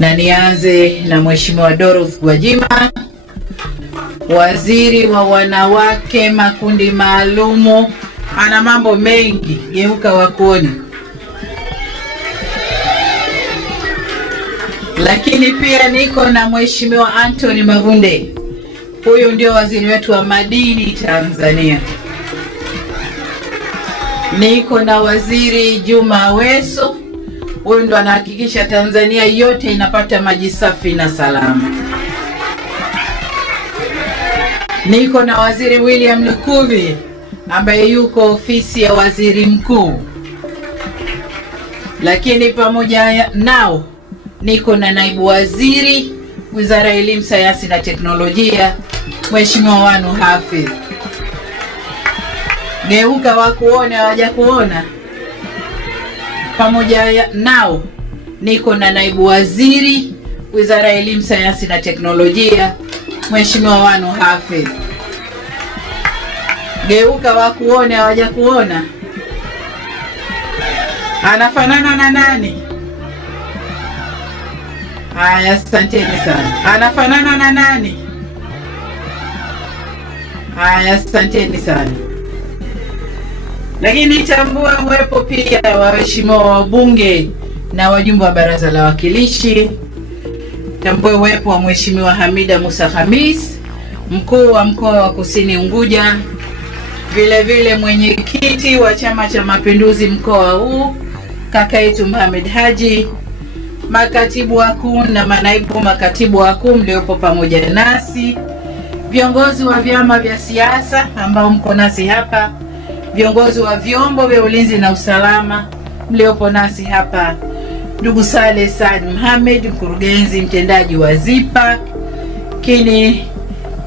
Na nianze na Mheshimiwa Dorothy Gwajima, waziri wa wanawake, makundi maalumu, ana mambo mengi, geuka wakuoni. Lakini pia niko na Mheshimiwa Anthony Mavunde, huyu ndio waziri wetu wa madini Tanzania. Niko na waziri Juma Aweso, huyu ndo anahakikisha Tanzania yote inapata maji safi na salama. Niko na waziri William Lukuvi ambaye yuko ofisi ya waziri mkuu. Lakini pamoja nao niko na naibu waziri Wizara ya Elimu, Sayansi na Teknolojia, Mheshimiwa Wanu Hafidh. Geuka wakuone, hawaja kuona. Pamoja nao niko na naibu waziri Wizara ya Elimu, Sayansi na Teknolojia, Mheshimiwa Wanu Hafidh. Geuka wakuone, hawaja kuona. Anafanana na nani? Haya, asanteni sana. Anafanana na nani? Haya, asanteni sana. Lakini tambua uwepo pia wa waheshimiwa wabunge na wajumbe wa Baraza la Wawakilishi. Tambua uwepo wa Mheshimiwa Hamida Musa Khamis, mkuu wa mkoa wa Kusini Unguja, vile vile mwenyekiti wa Chama cha Mapinduzi mkoa huu kaka yetu Mohamed Haji, makatibu wakuu na manaibu makatibu wakuu mliopo pamoja nasi, viongozi wa vyama vya siasa ambao mko nasi hapa, viongozi wa vyombo vya ulinzi na usalama mliopo nasi hapa, ndugu Saleh Saad Mohamed, mkurugenzi mtendaji wa ZIPA. Kini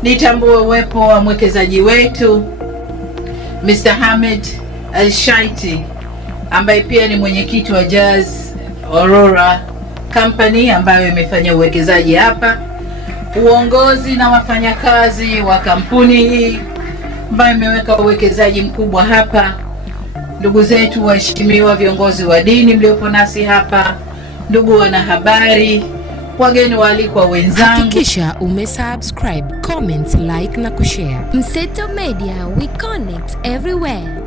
nitambue uwepo wa mwekezaji wetu Mr. Hamed Al-Shaiti ambaye pia ni mwenyekiti wa Jazz Aurora Company ambayo imefanya uwekezaji hapa, uongozi na wafanyakazi wa kampuni hii ambayo imeweka uwekezaji mkubwa hapa, ndugu zetu waheshimiwa viongozi wa dini mliopo nasi hapa, ndugu wanahabari, wageni waalikwa wenzangu. Hakikisha umesubscribe, comment, like na kushare. Mseto Media, we connect everywhere.